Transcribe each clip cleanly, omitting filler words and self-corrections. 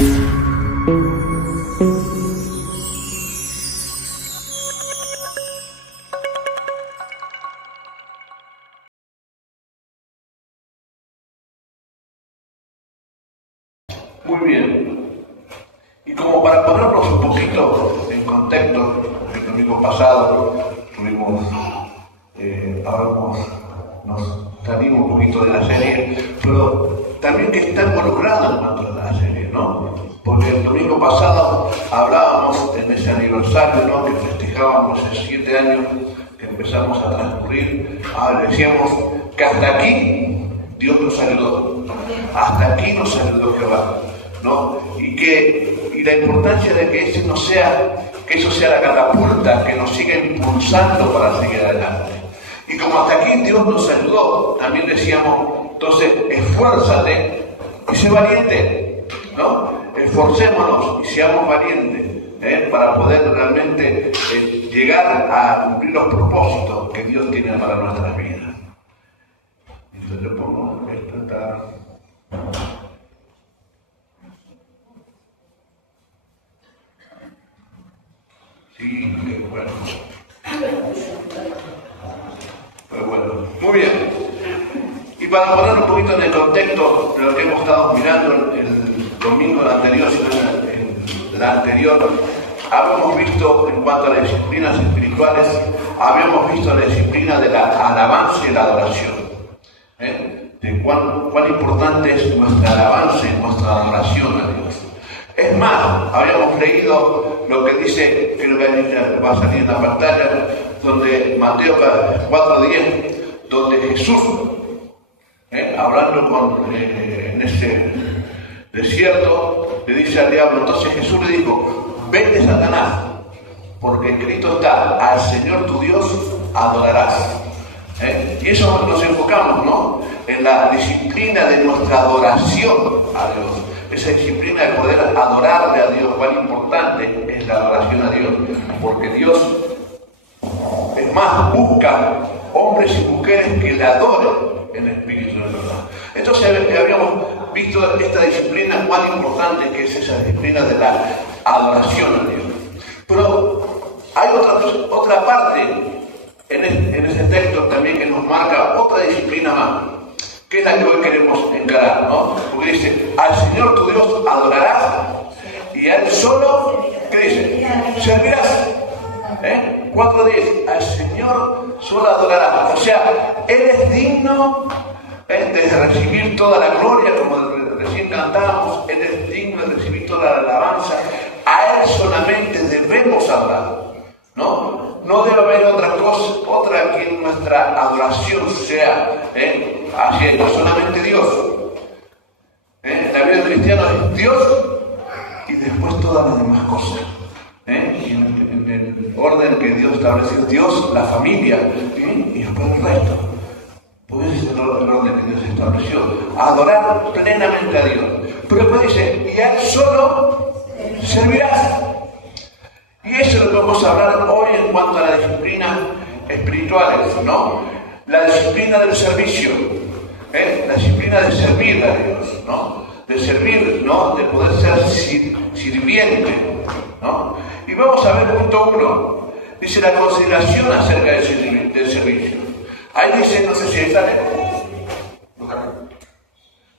Muy bien. Y como para ponernos un poquito en contexto, el domingo pasado nos salimos un poquito de la serie, pero también que está involucrado en cuanto a la serie, ¿no? Porque el domingo pasado hablábamos en ese aniversario, ¿no? Que festejábamos esos 7 años que empezamos a transcurrir, decíamos que hasta aquí Dios nos ayudó, hasta aquí nos ayudó Jehová, ¿no? Y la importancia de que eso sea la catapulta que nos siga impulsando para seguir adelante. Y como hasta aquí Dios nos ayudó, también decíamos, entonces esfuérzate y sé valiente, ¿no? Esforcémonos y seamos valientes, para poder realmente llegar a cumplir los propósitos que Dios tiene para nuestras vidas. Entonces yo pongo Sí, qué bueno. Pero bueno, muy bien. Y para poner un poquito en el contexto de lo que hemos estado mirando el domingo anterior, en la anterior, habíamos visto en cuanto a las disciplinas espirituales, habíamos visto la disciplina de la alabanza y la adoración. De cuán importante es nuestra alabanza y nuestra adoración a Dios. Es más, habíamos leído lo que dice, creo que va a salir en la pantalla, donde Mateo 4:10, donde Jesús, hablando en ese desierto, le dice al diablo, entonces Jesús le dijo, vete Satanás, porque escrito está, al Señor tu Dios adorarás. Y eso nos enfocamos, ¿no? En la disciplina de nuestra adoración a Dios. Esa disciplina de poder adorarle a Dios, cuán importante es la adoración a Dios, porque Dios, es más, busca hombres y mujeres que le adoren en espíritu y en verdad. Entonces habíamos visto esta disciplina, cuán importante que es esa disciplina de la adoración a Dios. Pero hay otra parte en ese texto también que nos marca otra disciplina más, que es la que hoy queremos encarar, ¿no? Porque dice, al Señor tu Dios adorarás y a Él solo, ¿qué dice? Servirás. 4:10, al Señor solo adorarás. O sea, Él es digno de recibir toda la gloria, como recién cantábamos, Él es digno de recibir toda la alabanza. A Él solamente debemos adorar, ¿no? No debe haber otra que nuestra adoración sea hacia Él, solamente Dios. La vida cristiana es Dios y después todas las demás cosas. En el orden que Dios estableció, Dios, la familia, y después el resto. Pues ese es el orden que Dios estableció. Adorar plenamente a Dios. Pero después dice, y a Él solo servirás. Y eso es lo que vamos a hablar hoy en cuanto a las disciplinas espirituales, ¿no? La disciplina del servicio, la disciplina de servir a Dios, ¿no? De servir, ¿no? De poder ser sirviente, ¿no? Y vamos a ver punto 1. Dice la consideración acerca del servicio. Ahí dice, no sé si ahí sale.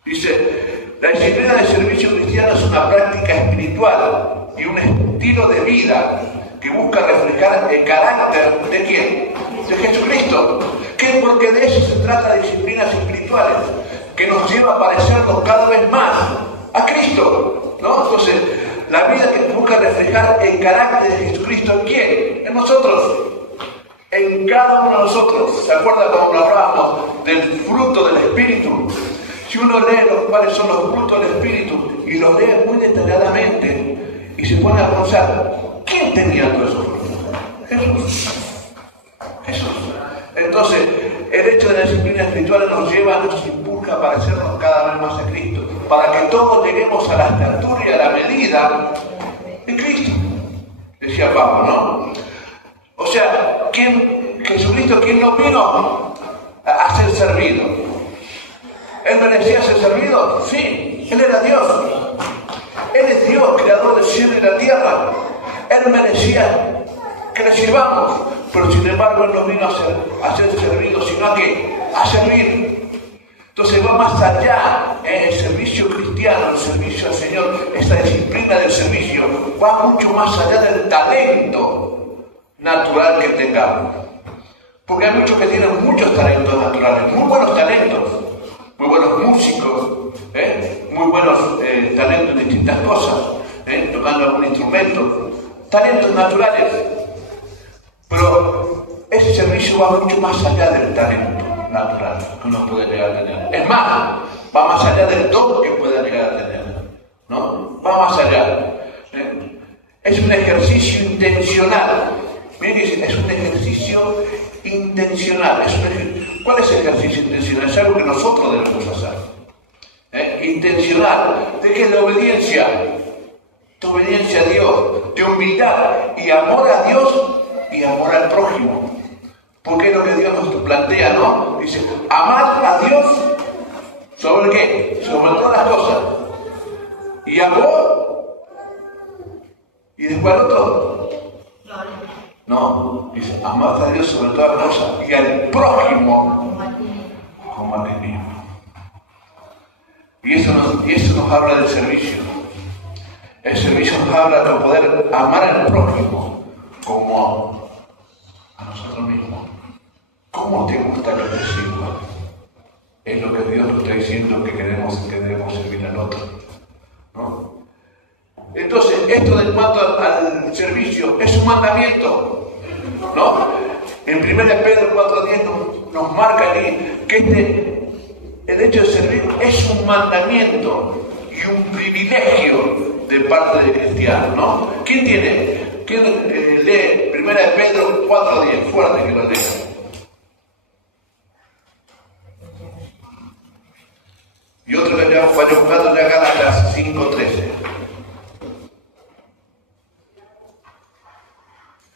Dice, la disciplina de servicio cristiano es una práctica espiritual y un estilo de vida que busca reflejar el carácter ¿de quién? De Jesucristo. ¿Qué? Porque de eso se trata, disciplinas espirituales, que nos lleva a parecernos cada vez más a Cristo, ¿no? Entonces, la vida que busca reflejar el carácter de Jesucristo, ¿en quién? En nosotros, en cada uno de nosotros. ¿Se acuerdan cuando hablábamos del fruto del Espíritu? Si uno lee cuáles son los frutos del Espíritu y los lee muy detalladamente y se pone a pensar, ¿quién tenía todos esos frutos? Jesús. Entonces, el hecho de la disciplina espiritual nos impulsa a parecernos cada vez más a Cristo, para que todos lleguemos a la estatura y a la medida de Cristo, decía Pablo, ¿no? O sea, Jesucristo, ¿quién no vino a ser servido? ¿Él merecía ser servido? Sí, Él era Dios. Él es cielo y la tierra. Él merecía que le sirvamos, pero sin embargo Él no vino a ser servido, sino a servir. Entonces va más allá, el servicio cristiano, el servicio al Señor, esta disciplina del servicio, va mucho más allá del talento natural que tengamos. Porque hay muchos que tienen muchos talentos naturales, muy buenos talentos, muy buenos músicos, muy buenos talentos en distintas cosas, tocando algún instrumento, talentos naturales. Pero ese servicio va mucho más allá del talento natural que uno puede llegar a tener. Es más, va más allá del don que pueda llegar a tener, ¿no? Va más allá. Es un ejercicio intencional. Miren, es un ejercicio intencional. ¿Cuál es el ejercicio intencional? Es algo que nosotros debemos hacer. Intencional. ¿De qué es la obediencia? Tu obediencia a Dios, de humildad y amor a Dios y amor al prójimo. Porque es lo que Dios nos plantea, ¿no? Dice, amar a Dios ¿sobre qué? Sobre todas las cosas. Y amor. ¿Y después al otro? No, dice, amar a Dios sobre todas las cosas y al prójimo como a ti mismo. Y eso nos habla del servicio. El servicio nos habla de poder amar al prójimo como a nosotros mismos. ¿Cómo te gusta que te sirva? Es lo que Dios nos está diciendo que debemos servir al otro, ¿no? Entonces, esto del cuanto al servicio es un mandamiento, ¿no? En 1 Pedro 4:10 nos marca aquí que el hecho de servir es un mandamiento y un privilegio de parte del cristiano, ¿no? ¿Quién lee 1 Pedro 4:10? Fuerte que lo lea. Y otro que vaya buscando ya Gálatas 5:13.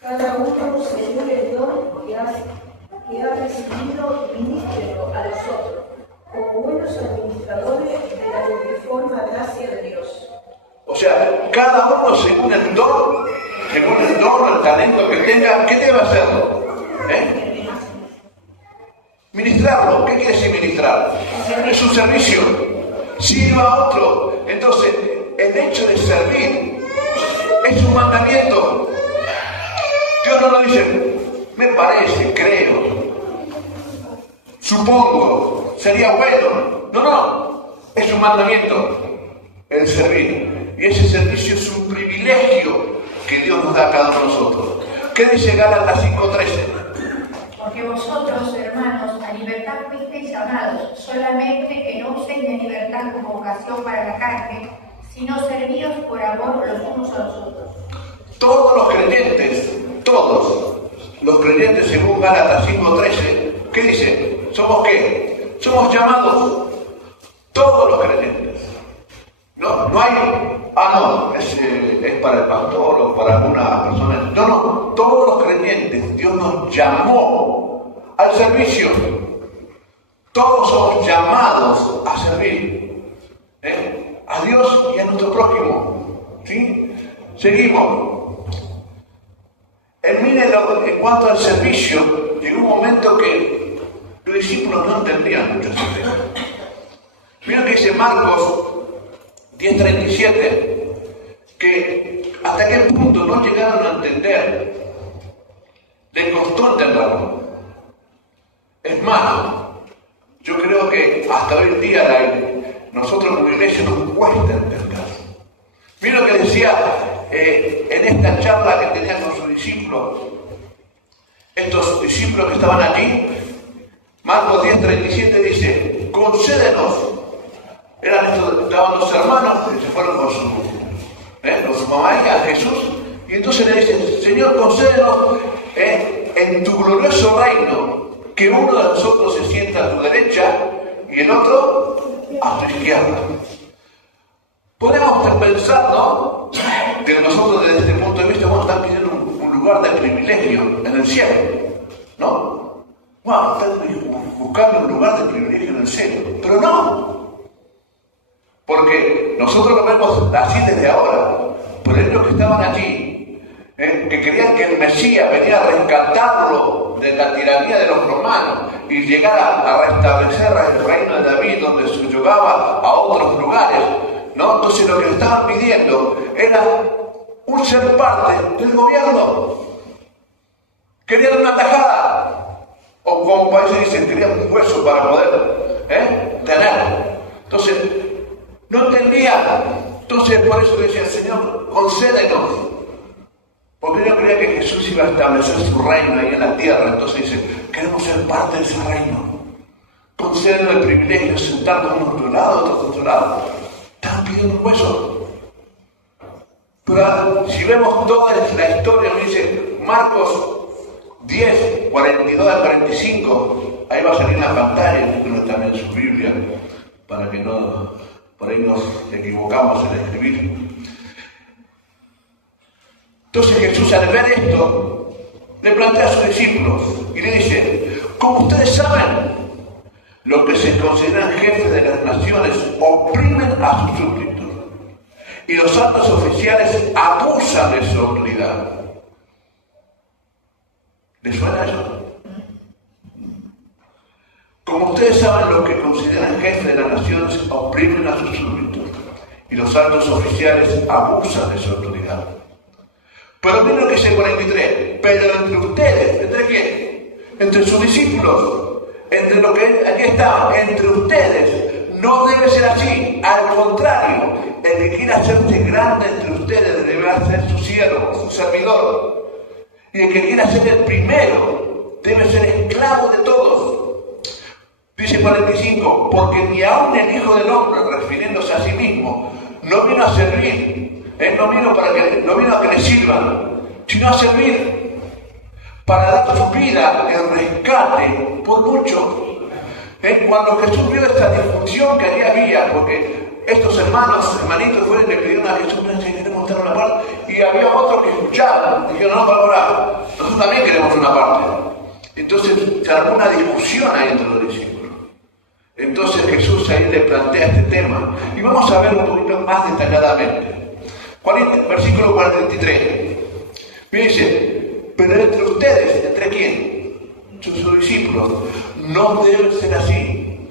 Cada uno según el don que ha recibido, ministrelo a los otros, como buenos administradores de la multiforme gracia de Dios. O sea, cada uno según el don, el talento que tenga, ¿qué debe hacerlo? Ministrarlo. ¿Qué quiere decir ministrar? Es un servicio. Sirva a otro. Entonces, el hecho de servir es un mandamiento. Dios no lo dice, me parece, creo, supongo, sería bueno. No, es un mandamiento el servir. Y ese servicio es un privilegio que Dios nos da a cada uno de nosotros. ¿Qué dice Gálatas 5:13? Porque vosotros, hermanos, a libertad fuisteis llamados, solamente que no uséis de libertad como ocasión para la carne, sino servíos por amor los unos a los otros. Todos los creyentes según Gálatas 5:13, ¿qué dice? ¿Somos qué? Somos llamados todos los creyentes. No hay, es para el pastor o para alguna persona. No, todos los creyentes, Dios nos llamó al servicio. Todos somos llamados a servir, a Dios y a nuestro prójimo. ¿Sí? Seguimos. En cuanto al servicio, llegó un momento que los discípulos no entendían mucho ese tema. Miren que dice Marcos 10:37, que hasta qué punto no llegaron a entender, les costó entenderlo. Es más, yo creo que hasta hoy en día nosotros como iglesia nos cuesta entender. Miren lo que decía en esta charla que tenía con sus discípulos, estos discípulos que estaban allí. Marcos 10:37 dice, concédenos. Estaban los hermanos que se fueron con su mamá y a Jesús, y entonces le dicen, Señor, concédenos en tu glorioso reino, que uno de nosotros se sienta a tu derecha y el otro a tu izquierda. Podemos pensar, ¿no?, que nosotros desde este punto de vista vamos a estar pidiendo un lugar de privilegio en el cielo, ¿no? Bueno, están buscando un lugar de privilegio en el cielo, pero no. Porque nosotros lo vemos así desde ahora, pero pero ellos que estaban allí, que creían que el Mesías venía a rescatarlo de la tiranía de los romanos y llegar a restablecer el reino de David, donde se llevaba a otros lugares, ¿no? Entonces lo que le estaban pidiendo era un ser parte del gobierno. Querían una tajada, o como países dicen, querían un hueso para poder tener. Entonces, no entendían. Entonces, por eso decía el Señor, concédenos. Porque yo creía que Jesús iba a establecer su reino ahí en la tierra. Entonces dice, queremos ser parte de ese reino. Concédenos el privilegio de sentarnos uno a otro lado, otro a otro lado. Estaban pidiendo un hueso. Pero si vemos toda la historia, nos dice Marcos 10, 42 al 45, ahí va a salir en la pantalla, que no está en su Biblia, para que no, por ahí nos equivocamos en escribir. Entonces Jesús, al ver esto, le plantea a sus discípulos y le dice, como ustedes saben, los que se consideran jefes de las naciones oprimen a sus súbditos y los altos oficiales abusan de su autoridad. ¿Les suena eso? Como ustedes saben, los que consideran jefes de las naciones oprimen a sus súbditos y los altos oficiales abusan de su autoridad. Pero miren lo que dice el 43. Pero entre ustedes, ¿entre quién? Entre sus discípulos, entre los que allí estaban, entre ustedes, no debe ser así. Al contrario, el que quiera hacerse grande entre ustedes debe ser su siervo, su servidor. Y el que quiera ser el primero debe ser esclavo de todos. Dice 45, porque ni aun el Hijo del Hombre, refiriéndose a sí mismo, no vino a servir, no vino a que le sirvan, sino a servir, para dar su vida en rescate por muchos. Cuando Jesús vio esta disfunción que allí había, porque estos hermanitos fueron y le pidieron a Jesús, queremos dar una parte, y había otros que escuchaban, dijeron, no, para, nosotros también queremos una parte. Entonces se armó una discusión ahí entre los discípulos. Entonces Jesús ahí le plantea este tema, y vamos a ver un poquito más detalladamente. Versículo 43. Me dice, pero entre ustedes, ¿entre quién? Sus discípulos, no debe ser así.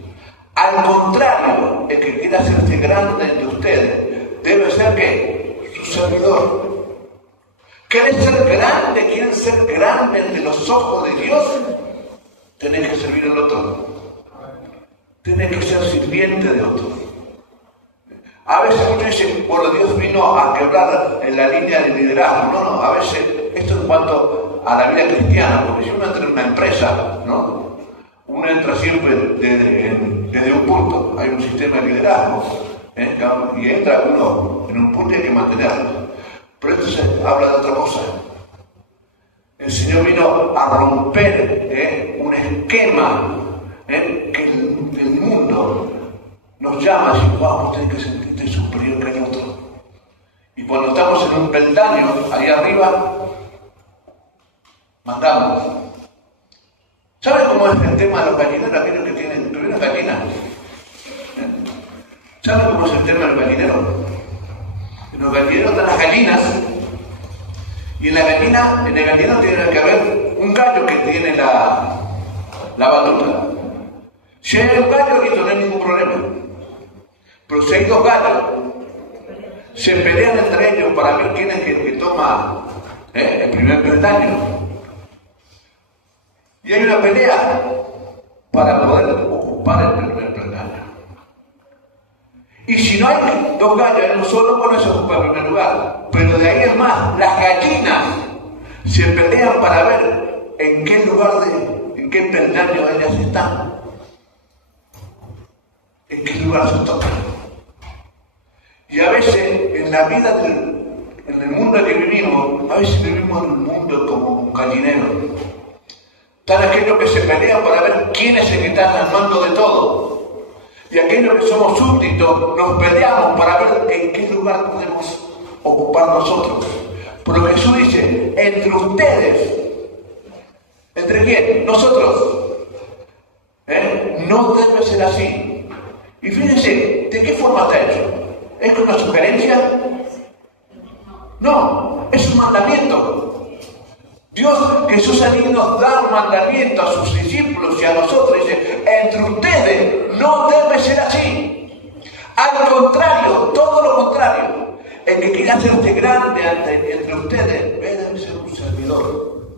Al contrario, el que quiera hacerse grande entre ustedes, debe ser ¿qué? Su servidor. ¿Querés ser grande? ¿Quieren ser grande ante los ojos de Dios? Tenés que servir al otro. Tenés que ser sirviente de otro. A veces muchos dicen, bueno, Dios vino a quebrar en la línea de liderazgo. No, a veces, esto en cuanto a la vida cristiana, porque si uno entra en una empresa, ¿no? Uno entra siempre desde un punto, hay un sistema de liderazgo, y entra uno en un punto y hay que mantenerlo. Pero esto se habla de otra cosa. El Señor vino a romper un esquema que el mundo nos llama a decir, vamos, tenés que sentirte superior que el otro. Y cuando estamos en un peldaño, ahí arriba, mandamos. ¿Saben cómo es el tema de los gallineros? Aquellos que tuvieron gallinas. ¿Saben cómo es el tema de los gallineros? En los gallineros están las gallinas, y en el gallinero tiene que haber un gallo que tiene la batuta. Si hay un gallo, listo, no hay ningún problema. Pero si hay dos gallos, se pelean entre ellos para ver quién es el que toma el primer peldaño. Y hay una pelea para poder ocupar el primer peldaño. Y si no hay dos gallos, hay uno solo, bueno, se ocupa el primer lugar. Pero de ahí es más, las gallinas se pelean para ver en qué lugar, en qué peldaño ellas están. En qué lugar se tocan. Y a veces en la vida, en el mundo en que vivimos, a veces vivimos en un mundo como un gallinero. Están aquellos que se pelean para ver quién es el que está al mando de todo. Y aquellos que somos súbditos nos peleamos para ver en qué lugar podemos ocupar nosotros. Pero Jesús dice, entre ustedes, ¿entre quién? Nosotros. No debe ser así. Y fíjense, ¿de qué forma está hecho? ¿Es con una sugerencia? No, es un mandamiento. Jesús allí nos da un mandamiento a sus discípulos y a nosotros. Dice, entre ustedes no debe ser así. Al contrario, todo lo contrario. El que quiera hacerse grande entre ustedes debe ser un servidor.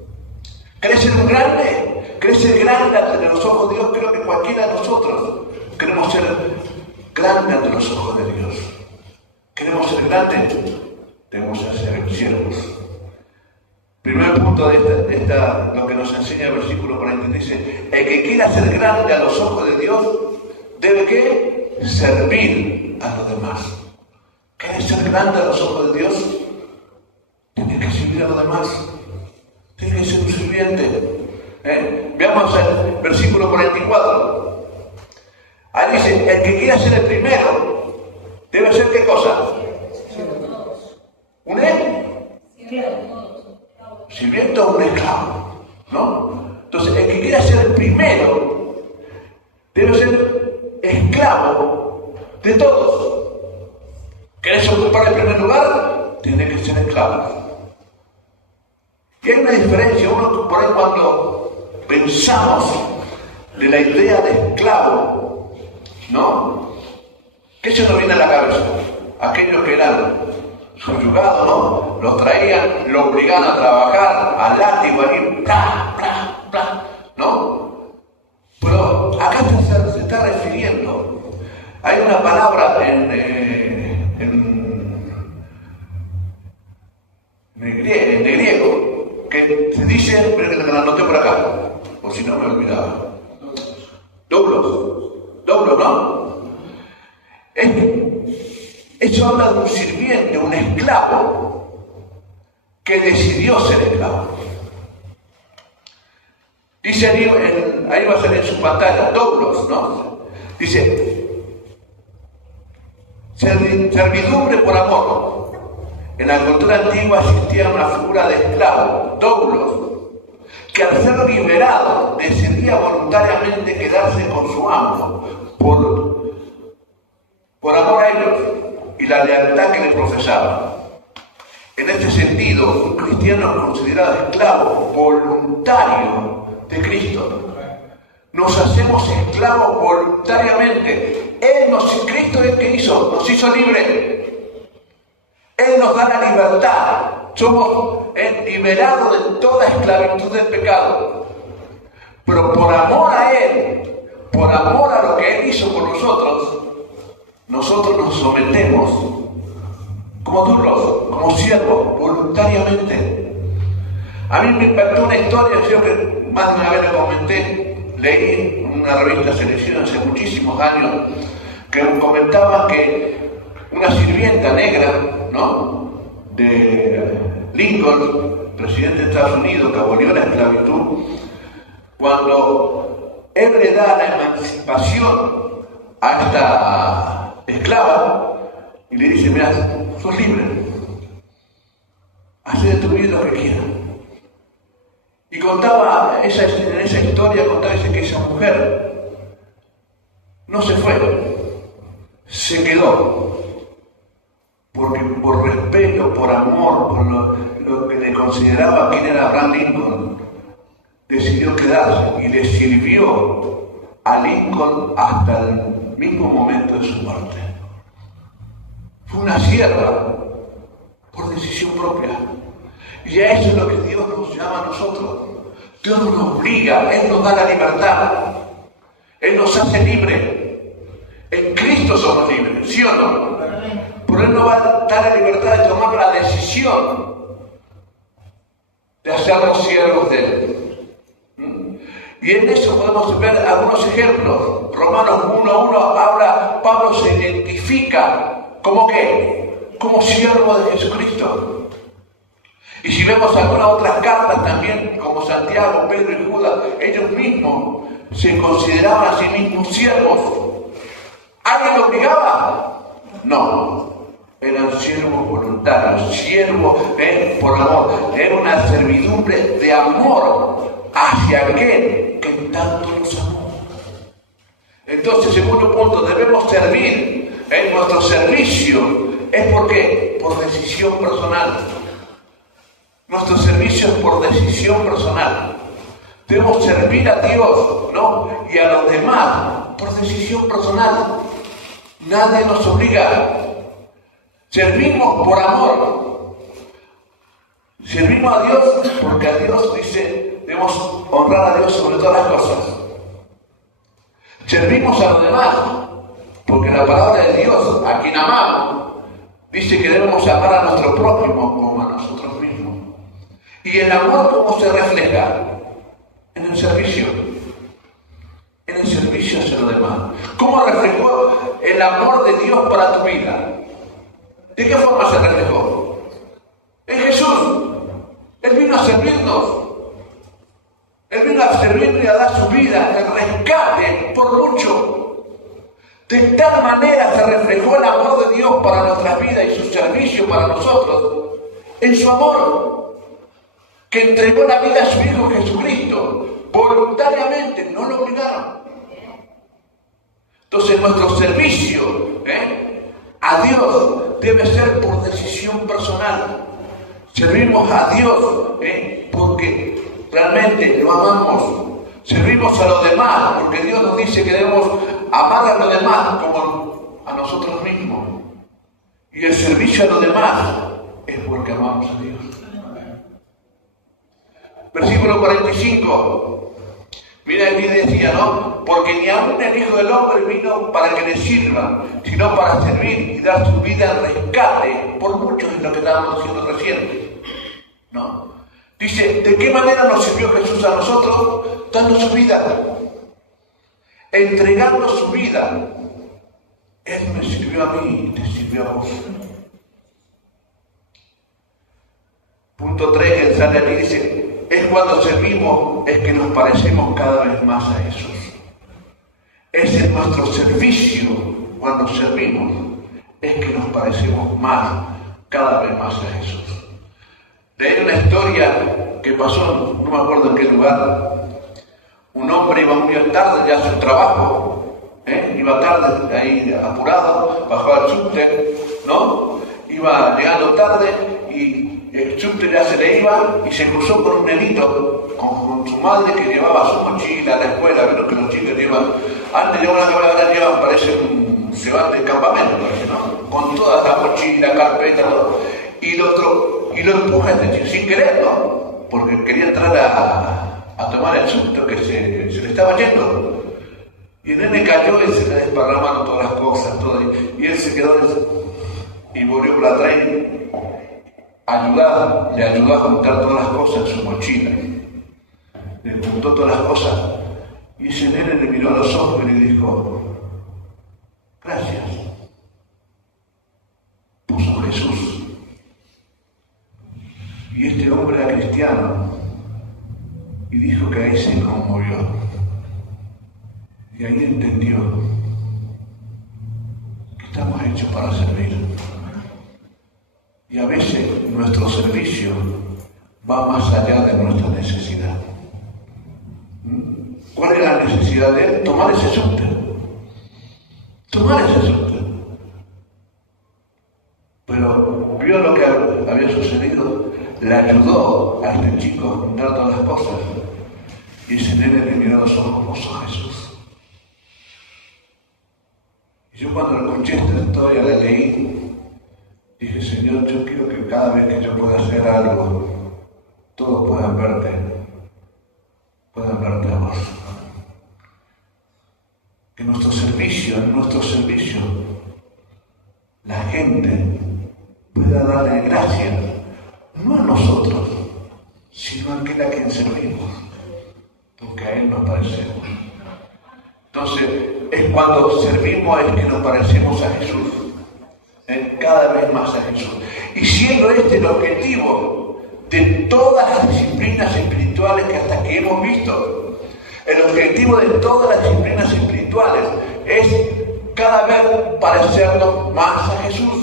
¿Querés ser un grande? ¿Querés ser grande ante los ojos de Dios? Creo que cualquiera de nosotros queremos ser grande ante los ojos de Dios. ¿Queremos ser grandes? Tenemos que ser siervos. Primer punto de lo que nos enseña el versículo 43 dice, el que quiera ser grande a los ojos de Dios debe ¿qué? Servir a los demás. ¿Quieres ser grande a los ojos de Dios? Tienes que servir a los demás. Tienes que ser un sirviente. Veamos el versículo 44. Ahí dice, el que quiera ser el primero debe ser ¿qué cosa? ¿Un sirviente o un esclavo? ¿No? Entonces, el que quiera ser el primero debe ser esclavo de todos. ¿Querés ocupar el primer lugar? Tiene que ser esclavo. Y hay una diferencia. Uno por ahí cuando pensamos de la idea de esclavo, ¿no? ¿Qué se nos viene a la cabeza? Aquellos que eran subyugados, ¿no? Los traían, lo obligaban a trabajar, al látigo, ahí, ¿no? Pero acá se está refiriendo. Hay una palabra en griego que se dice, pero que la anoté por acá, por si no me olvidaba. Doblos, ¿no? Eso habla de un sirviente, un esclavo, que decidió ser esclavo. Dice ahí va a salir en su pantalla, doblos, ¿no? Dice, servidumbre por amor. En la cultura antigua existía una figura de esclavo, doblos, que al ser liberado decidía voluntariamente quedarse con su amo por amor a ellos y la lealtad que le profesaban. En este sentido, un cristiano es considerado esclavo voluntario de Cristo. Nos hacemos esclavos voluntariamente. Cristo es el que nos hizo libres. Él nos da la libertad. Somos liberados de toda esclavitud del pecado. Pero por amor a Él, por amor a lo que Él hizo por nosotros nos sometemos como duros, como siervos, voluntariamente. A mí me impactó una historia, creo que más de una vez lo comenté, leí en una revista Selección hace muchísimos años, que comentaba que una sirvienta negra, ¿no?, de Lincoln, presidente de Estados Unidos, que abolió la esclavitud, cuando él le da la emancipación a esta esclava y le dice, mira, sos libre, haz de tu vida lo que quieras. Y contaba, en esa historia dice que esa mujer no se fue, se quedó, porque por respeto, por amor, por lo que le consideraba quién era Abraham Lincoln, decidió quedarse y le sirvió a Lincoln hasta el mismo momento de su muerte. Fue una sierva por decisión propia. Y a eso es lo que Dios nos llama a nosotros. Dios nos obliga, Él nos da la libertad. Él nos hace libres. En Cristo somos libres, ¿sí o no? Pero Él nos va a dar la libertad de tomar la decisión de hacernos siervos de Él. Y en eso podemos ver algunos ejemplos. Romanos 1:1 habla, Pablo se identifica como ¿qué? Como siervo de Jesucristo. Y si vemos algunas otras cartas también, como Santiago, Pedro y Judas, ellos mismos se consideraban a sí mismos siervos. ¿Alguien lo obligaba? No. Eran siervos voluntarios, siervos por amor. Era una servidumbre de amor hacia aquel que tanto nos amó. Entonces, segundo punto, debemos servir. Nuestro servicio es ¿por qué? Por decisión personal. Nuestro servicio es por decisión personal. Debemos servir a Dios, ¿no? Y a los demás por decisión personal. Nadie nos obliga. Servimos por amor. Servimos a Dios porque a Dios dice, debemos honrar a Dios sobre todas las cosas. Servimos a los demás porque la palabra de Dios, a quien amamos, dice que debemos amar a nuestro prójimo como a nosotros mismos. ¿Y el amor cómo se refleja? En el servicio. En el servicio hacia los demás. ¿Cómo reflejó el amor de Dios para tu vida? ¿De qué forma se reflejó? En Jesús. Él vino a servirnos. Él vino a servirnos y a dar su vida, el rescate por mucho. De tal manera se reflejó el amor de Dios para nuestras vidas y su servicio para nosotros, en su amor, que entregó la vida a su Hijo Jesucristo, voluntariamente, no lo obligaron. Entonces nuestro servicio a Dios debe ser por decisión personal. Servimos a Dios porque realmente lo amamos. Servimos a los demás porque Dios nos dice que debemos amar a los demás como a nosotros mismos. Y el servicio a los demás es porque amamos a Dios. Versículo 45. Mira, aquí decía, ¿no? Porque ni aún el Hijo del Hombre vino para que le sirva, sino para servir y dar su vida en rescate por muchos de lo que estábamos diciendo recién. ¿No? Dice, ¿de qué manera nos sirvió Jesús a nosotros? Dando su vida, entregando su vida. Él me sirvió a mí y te sirvió a vos. Punto 3, él sale aquí y dice, es cuando servimos, es que nos parecemos cada vez más a Jesús. Ese es nuestro servicio cuando servimos, es que nos parecemos más, cada vez más a Jesús. Leí una historia que pasó, no me acuerdo en qué lugar. Un hombre iba muy tarde ya a su trabajo, iba tarde, ahí apurado, bajó al subte, ¿no? Iba llegando tarde y el subte ya se le iba y se cruzó con un nenito, con su madre que llevaba su mochila a la escuela. Vieron que los chicos llevan, antes de una cabra, ahora llevan, parece se van de campamento, parece, ¿no? Con toda la mochila, carpeta, todo. Y lo empuja este chico, sin querer, ¿no? Porque quería entrar a tomar el susto que se le estaba yendo. Y el nene cayó y se le desparramaron todas las cosas, todo. Y él se quedó y volvió por atrás y le ayudó a juntar todas las cosas en su mochila. Le juntó todas las cosas. Y ese nene le miró a los ojos y le dijo, gracias. Puso Jesús. Y este hombre era cristiano y dijo que ahí se conmovió. Y ahí entendió que estamos hechos para servir. Y a veces nuestro servicio va más allá de nuestra necesidad. ¿Cuál es la necesidad de él? Tomar ese subte. Tomar ese subte. Pero vio lo que había sucedido, le ayudó a este chico a juntar todas las cosas. Y ese nene le miró a los ojos, vos sos Jesús. Y yo cuando le escuché esta historia, la leí, dije, Señor, yo quiero que cada vez que yo pueda hacer algo, todos puedan verte a vos. Que en nuestro servicio, la gente pueda darle gracias, no a nosotros, sino a aquel a quien servimos, porque a Él nos parecemos. Entonces, es cuando servimos es que nos parecemos a Jesús, cada vez más a Jesús. Y siendo este el objetivo de todas las disciplinas espirituales que hasta aquí hemos visto, el objetivo de todas las disciplinas espirituales es cada vez parecernos más a Jesús.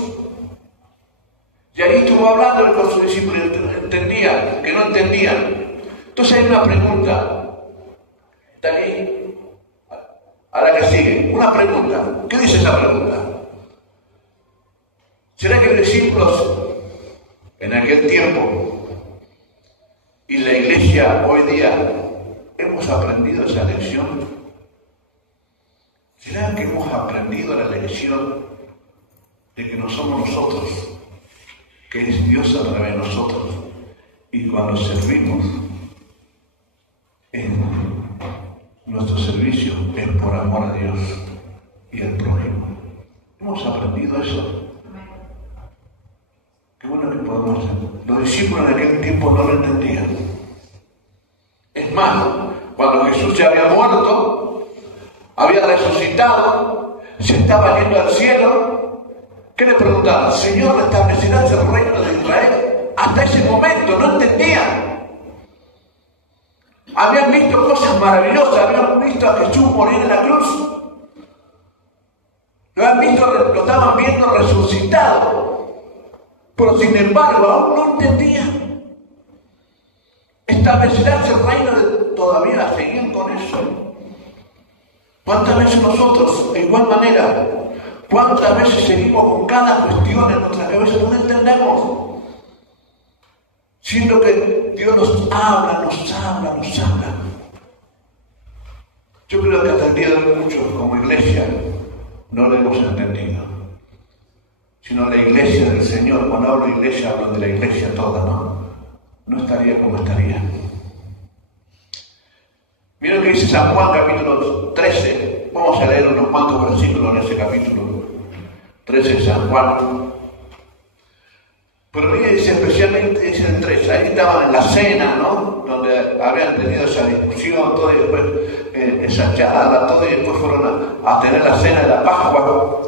Y ahí estuvo hablando con sus discípulos, entendían, que no entendían. Entonces hay una pregunta. Está ahí. A la que sigue. Una pregunta. ¿Qué dice esa pregunta? ¿Será que los discípulos en aquel tiempo Y la iglesia hoy día, ¿hemos aprendido esa lección? ¿Será que hemos aprendido la lección de que no somos nosotros, que es Dios a través de nosotros? Y cuando servimos, nuestro servicio es por amor a Dios y al prójimo. ¿Hemos aprendido eso? Qué bueno que podemos hacer. Los discípulos en aquel tiempo no lo entendían. Es más, cuando Jesús ya había muerto, había resucitado, se estaba yendo al cielo, ¿qué le preguntaban? Señor, ¿restablecerás el reino de Israel? Hasta ese momento no entendían. Habían visto cosas maravillosas, habían visto a Jesús morir en la cruz. Lo estaban viendo resucitado. Pero sin embargo, aún no entendían. ¿Establecerás el reino todavía? Seguían con eso. ¿Cuántas veces nosotros, de igual manera, cuántas veces seguimos con cada cuestión en nuestra cabeza? No entendemos. Siendo que Dios nos habla. Yo creo que hasta el día de hoy muchos como iglesia no lo hemos entendido. Sino la iglesia del Señor, cuando hablo de iglesia, hablo de la iglesia toda, ¿no? No estaría como estaría. Mira lo que dice San Juan, capítulo 13. Vamos a leer unos cuantos versículos en ese capítulo 13 de San Juan. Pero mira, dice especialmente, dice el 13, ahí estaban en la cena, ¿no? Donde habían tenido esa discusión, todo, y después esa charla, todo, y después fueron a tener la cena de la Pascua.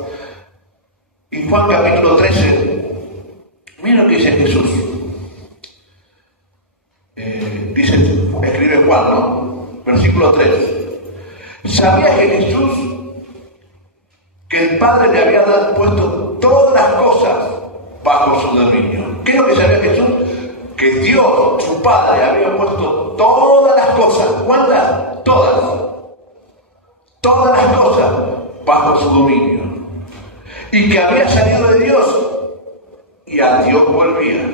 Y Juan capítulo 13, mira lo que dice Jesús. Escribe Juan, ¿no? Versículo 3. ¿Sabía que Jesús, que el Padre le había puesto todas las cosas bajo su dominio? ¿Qué es lo que sabía Jesús? Que Dios, su Padre, había puesto todas las cosas. ¿Cuántas? Todas. Todas las cosas bajo su dominio. Y que había salido de Dios y a Dios volvía.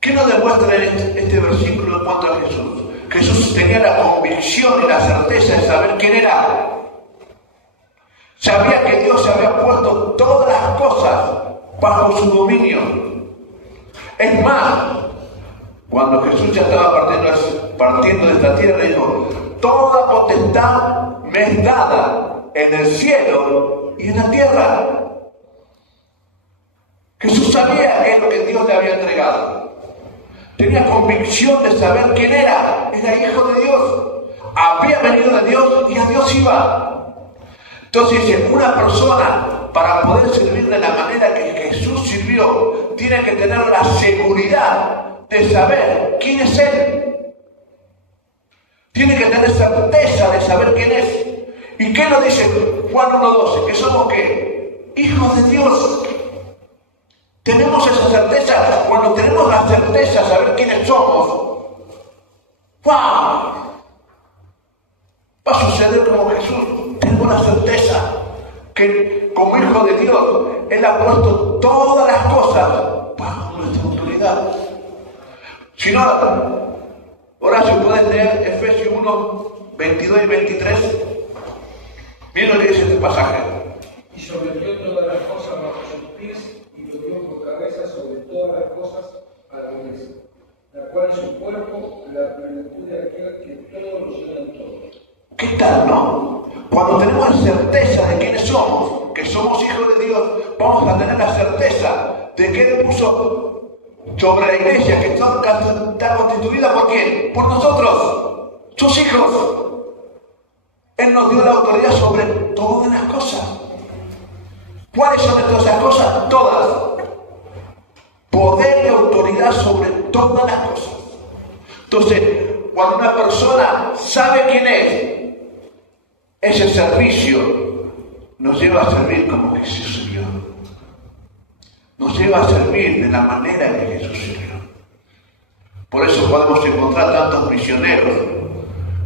¿Qué nos demuestra este versículo en cuanto a Jesús? Jesús tenía la convicción y la certeza de saber quién era. Sabía que Dios había puesto todas las cosas bajo su dominio. Es más, cuando Jesús ya estaba partiendo de esta tierra, dijo: toda potestad me es dada en el cielo y en la tierra. Jesús sabía que es lo que Dios le había entregado. Tenía convicción de saber quién era. Era hijo de Dios. Había venido de Dios y a Dios iba. Entonces dice, una persona para poder servir de la manera que Jesús sirvió, tiene que tener la seguridad de saber quién es Él. Tiene que tener certeza de saber quién es. ¿Y qué nos dice Juan 1:12? Que somos ¿qué? Hijos de Dios. Tenemos esa certeza. Cuando tenemos la certeza de saber quiénes somos, ¡wow! Va a suceder como Jesús. Tengo la certeza que como hijo de Dios, Él ha puesto todas las cosas bajo nuestra autoridad. Si no, Horacio, puedes leer Efesios 1:22 y 23. Miren lo que dice este pasaje. Y sometió todas las cosas bajo sus pies y lo dio por cabeza sobre todas las cosas a la iglesia, la cual es su cuerpo, la plenitud de aquel que todo lo llena en todo. ¿Qué tal, no? Cuando tenemos la certeza de quiénes somos, que somos hijos de Dios, vamos a tener la certeza de que Él puso sobre la iglesia, que está constituida ¿por quién? Por nosotros, sus hijos. Él nos dio la autoridad sobre todas las cosas. ¿Cuáles son todas esas cosas? Todas. Poder y autoridad sobre todas las cosas. Entonces, cuando una persona sabe quién es, ese servicio nos lleva a servir como Jesús sirvió. Nos lleva a servir de la manera en que Jesús sirvió. Por eso podemos encontrar tantos misioneros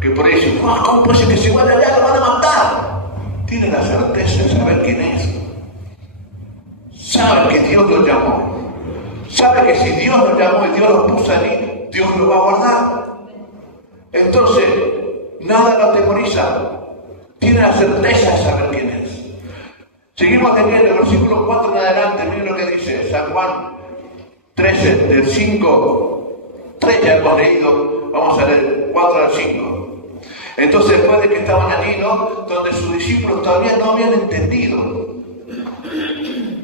que por ahí dicen, ¿cómo puede ser que si van allá lo van a matar? Tienen la certeza de saber quién es. Saben que Dios los llamó. sabe que si Dios lo llamó y Dios lo puso allí, Dios lo va a guardar. Entonces, nada lo atemoriza. Tiene la certeza de saber quién es. Seguimos leyendo el versículo 4 en adelante. Miren lo que dice San Juan 13, del 3 ya hemos leído, vamos a leer 4 al 5. Entonces, después de que estaban allí, ¿no?, donde sus discípulos todavía no habían entendido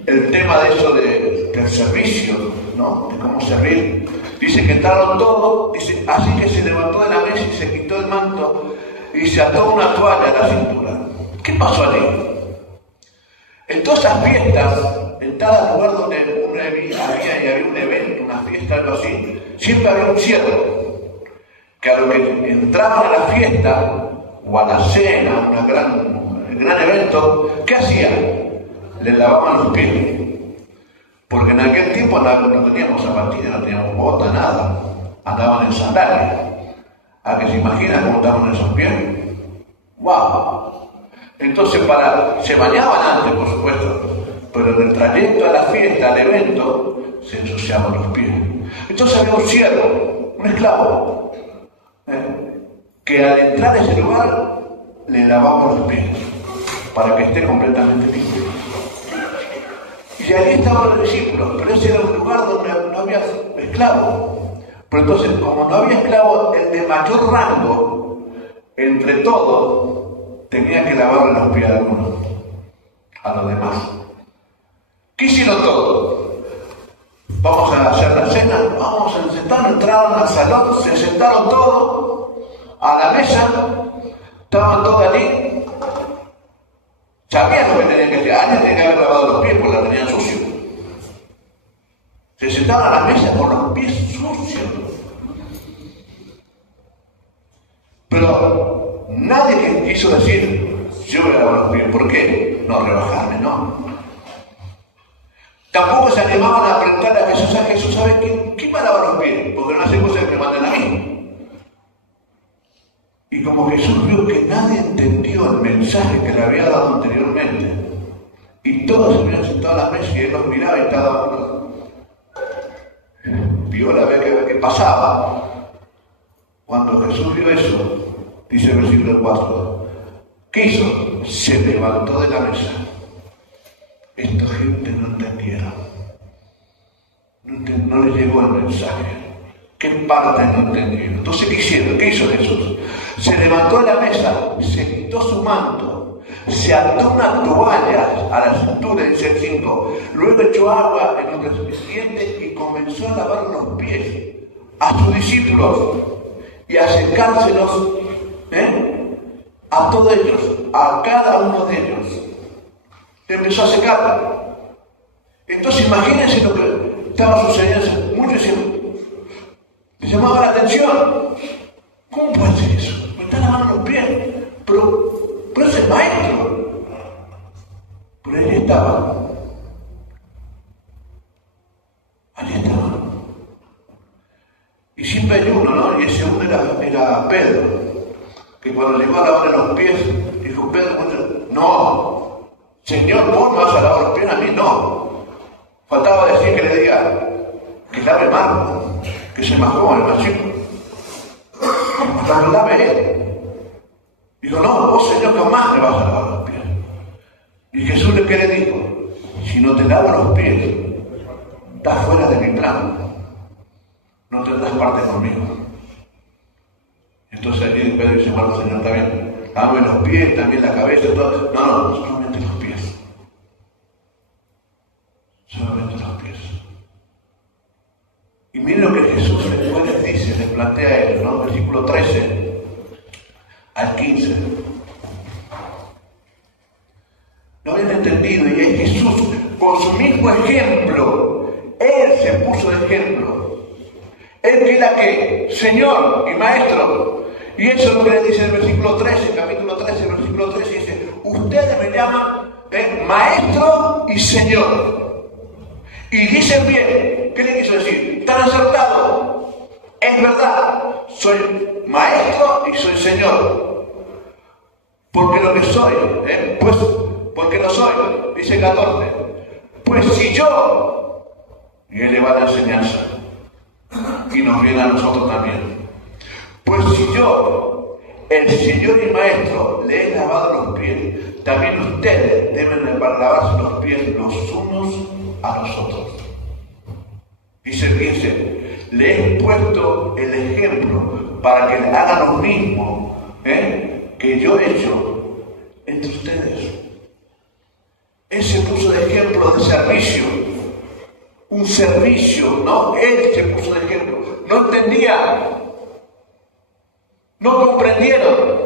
el tema de eso del servicio, ¿no?, de cómo servir. Dice que entraron todos, dice, así que se levantó de la mesa y se quitó el manto y se ató una toalla a la cintura. ¿Qué pasó allí? En todas esas fiestas, en cada lugar donde había un evento, una fiesta, algo así, siempre había un siervo que a los que entraban a la fiesta o a la cena, un gran evento, ¿qué hacían? Les lavaban los pies. Porque en aquel tiempo no teníamos zapatillas, no teníamos bota, nada. Andaban en sandalias. ¿A que se imaginan cómo estaban esos pies? ¡Wow! Entonces se bañaban antes, por supuesto, pero en el trayecto a la fiesta, al evento, se ensuciaban los pies. Entonces había un siervo, un esclavo, que al entrar a ese lugar le lavaba los pies para que esté completamente limpio. Y allí estaban los discípulos, pero ese era un lugar donde no había esclavos. Pero entonces, como no había esclavos, el de mayor rango, entre todos, tenía que lavarle los pies a los demás. ¿Qué hicieron todos? Vamos a hacer la cena, vamos a sentarnos, entraron al salón, se sentaron todos a la mesa, estaban todos allí. Sabían lo que tenían que hacer, alguien tenía que haber lavado los pies porque la tenían sucio. Se sentaban a la mesa con los pies sucios. Pero nadie quiso decir, yo voy a lavar los pies. ¿Por qué? No rebajarme, no. Tampoco se animaban a preguntarle a Jesús, ¿sabe quién va a lavar los pies? Porque no hace cosas que me manden a mí. Y como Jesús vio que nadie entendió el mensaje que le había dado anteriormente, y todos se habían sentado a la mesa y él los miraba y cada uno vio la vez que pasaba. Cuando Jesús vio eso, dice el versículo 4, ¿qué hizo? Se levantó de la mesa. Esta gente no entendieron. No le llegó el mensaje. ¿Qué parte no entendieron? Entonces, ¿qué hicieron? ¿Qué hizo Jesús? Se levantó de la mesa, se quitó su manto, se ató una toalla a la cintura, dice el 5, luego echó agua en un recipiente y comenzó a lavar los pies a sus discípulos y a secárselos a todos ellos, a cada uno de ellos. Le empezó a secar. Entonces, imagínense lo que estaba sucediendo. Muchos les llamaba la atención. ¿Cómo puede ser eso? Me está lavando los pies. Pero es el maestro. Pero allí estaba. Allí estaba. Y siempre hay uno, ¿no? Y ese uno era Pedro. Que cuando llegó a lavarle los pies, dijo Pedro, no, Señor, vos me vas a lavar los pies a mí, no. Faltaba decir que le diga que lave Marco, que se más joven, más chico. Hasta lo lave él. Dijo, no, vos, Señor, jamás me vas a lavar los pies. Y Jesús le dijo, si no te lavo los pies, estás fuera de mi plan. No tendrás parte conmigo. Entonces allí Pedro dice, bueno, Señor, está bien. Lávame los pies, también la cabeza, todo. No, solamente los pies. Solamente los pies. Y miren lo que Jesús después les dice, les plantea a ellos, ¿no? Versículo 13 al 15. No habían entendido, y es Jesús, con su mismo ejemplo, Él se puso de ejemplo. Él que era ¿qué? Señor y Maestro. Y eso es lo que le dice el versículo 13, capítulo 13, versículo 13, dice, ustedes me llaman Maestro y Señor. Y dicen bien, ¿qué le quiso decir? Están acertados. Es verdad, soy Maestro y soy Señor. Porque lo que soy, porque lo soy, dice 14. Pues si yo Y Él le va a la enseñanza. Y nos viene a nosotros también. Pues si yo, el Señor y Maestro, le he lavado los pies, también ustedes deben lavarse los pies los unos a los otros. Dice, le he puesto el ejemplo para que hagan lo mismo que yo he hecho entre ustedes. Él se puso de ejemplo de servicio, un servicio, ¿no? Él se puso de ejemplo. No entendía, no comprendieron.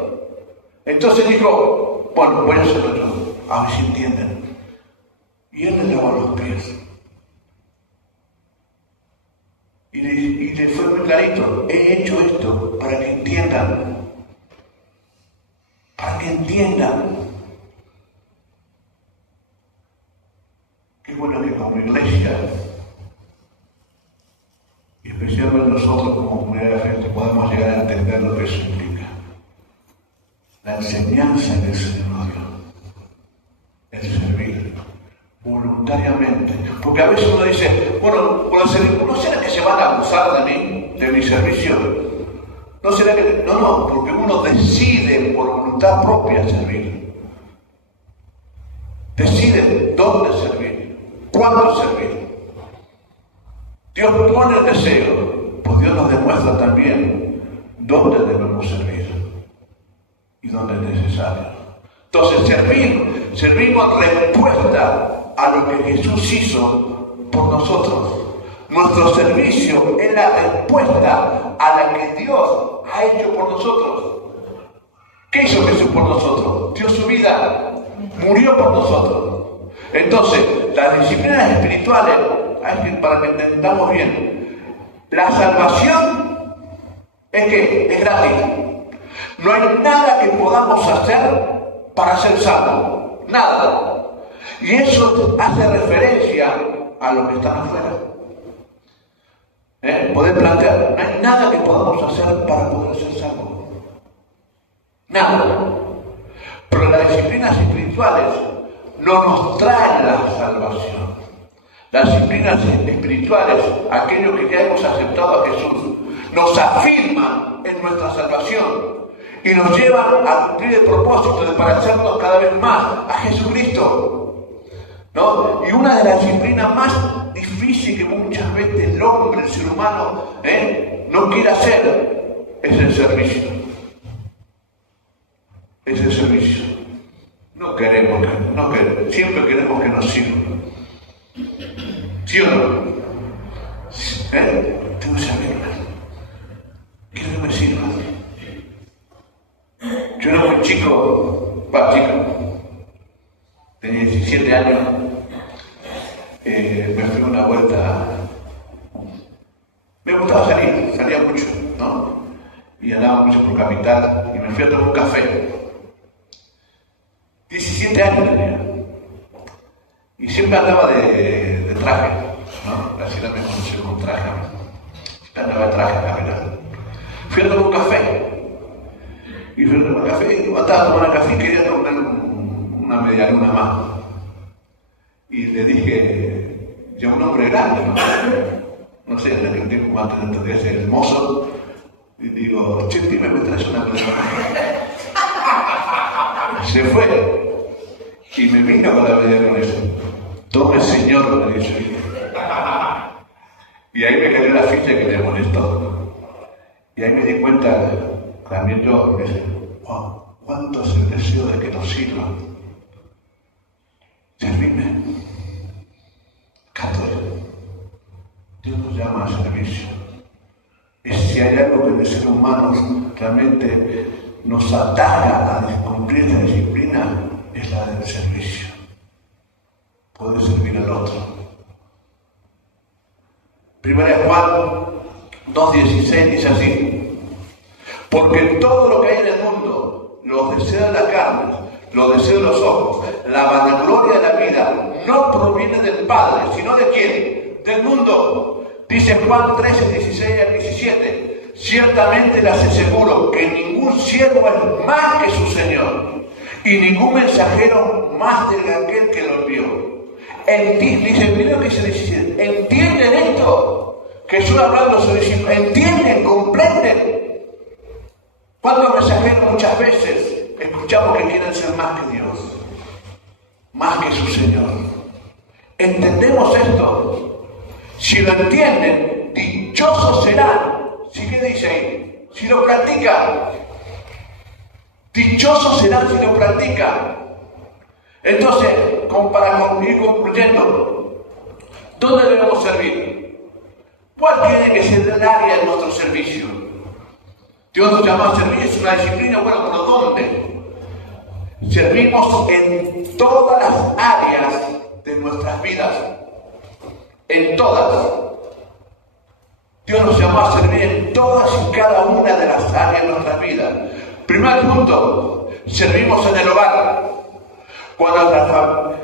Entonces dijo, bueno, voy a hacerlo yo, a ver si entienden. Y él le lavó los pies. Y le fue muy clarito, he hecho esto para que entiendan. Para que entiendan. Qué bueno que como iglesia, y especialmente nosotros como comunidad de fe, podemos llegar a entender lo que eso implica. La enseñanza del Señor, el servir voluntariamente. Porque a veces uno dice, bueno, ¿no será que se van a abusar de mí, de mi servicio? ¿No será que...? No, porque uno decide por voluntad propia servir. Decide dónde servir, cuándo servir. Dios pone el deseo, pues Dios nos demuestra también dónde debemos servir y dónde es necesario. Entonces, servimos respuesta a lo que Jesús hizo por nosotros. Nuestro servicio es la respuesta a la que Dios ha hecho por nosotros. ¿Qué hizo Jesús por nosotros? Dio su vida, murió por nosotros. Entonces, las disciplinas espirituales, para que entendamos bien, la salvación es gratis. No hay nada que podamos hacer para ser salvos. Nada. Y eso hace referencia a lo que están afuera. Poder plantear, no hay nada que podamos hacer para poder ser salvos. Nada. Pero las disciplinas espirituales no nos traen la salvación. Las disciplinas espirituales, aquello que ya hemos aceptado a Jesús, nos afirman en nuestra salvación y nos llevan a cumplir el propósito de parecernos cada vez más a Jesucristo. ¿No? Y una de las disciplinas más difíciles que muchas veces el hombre, el ser humano, no quiere hacer es el servicio. Es el servicio. No queremos, siempre queremos que nos sirvan. ¿Sí o no? Tengo que servirme. Quiero que me sirvan. Yo era muy chico, tenía 17 años, me fui una vuelta, me gustaba salir, salía mucho, ¿no? Y andaba mucho por capital y me fui a tomar un café. 17 años tenía. Y siempre andaba de traje, ¿no? La ciudad me conoció con traje. Siempre andaba de traje, la verdad. Fui a tomar un café. Y fui a tomar un café, y estaba a tomar un café y quería tomar una media luna más. Y le dije, yo un hombre grande, no sé, en aquel tiempo cuánto tendría que ser hermoso. Y digo, che, dime, me traes una media luna. Se fue. Y me vino con la media luna. Tome, señor, me dijo. Y ahí me cayó la ficha que le molestó. Y ahí me di cuenta, también yo, me dije, wow, ¿cuánto es el deseo de que nos sirvan? Servirme. Católico. Dios nos llama a servicio. Y si hay algo que en el ser humano realmente nos ataca a cumplir la disciplina, es la del servicio. Poder servir al otro. Primera de Juan 2:16 dice así: porque todo lo que hay en el mundo, los deseos de la carne, los deseos de los ojos, la vanagloria de la vida, no proviene del Padre, sino ¿de quién? Del mundo. Dice Juan 13:16-17: ciertamente les aseguro que ningún siervo es más que su Señor, y ningún mensajero más de aquel que lo envió. Dice, primero que se dice, ¿entienden Jesús hablando a sus discípulos, ¿entienden? ¿Comprenden? ¿Cuántos mensajeros muchas veces escuchamos que quieren ser más que Dios? Más que su Señor. ¿Entendemos esto? Si lo entienden, dichosos serán. ¿Sí qué dice ahí? Si lo practican. Dichosos serán si lo practican. Entonces, como para ir concluyendo, ¿dónde debemos servir? ¿Cuál tiene que ser el área de nuestro servicio? Dios nos llama a servir, es una disciplina, bueno, ¿pero dónde? Servimos en todas las áreas de nuestras vidas. En todas. Dios nos llamó a servir en todas y cada una de las áreas de nuestras vidas. Primer punto, servimos en el hogar. Cuando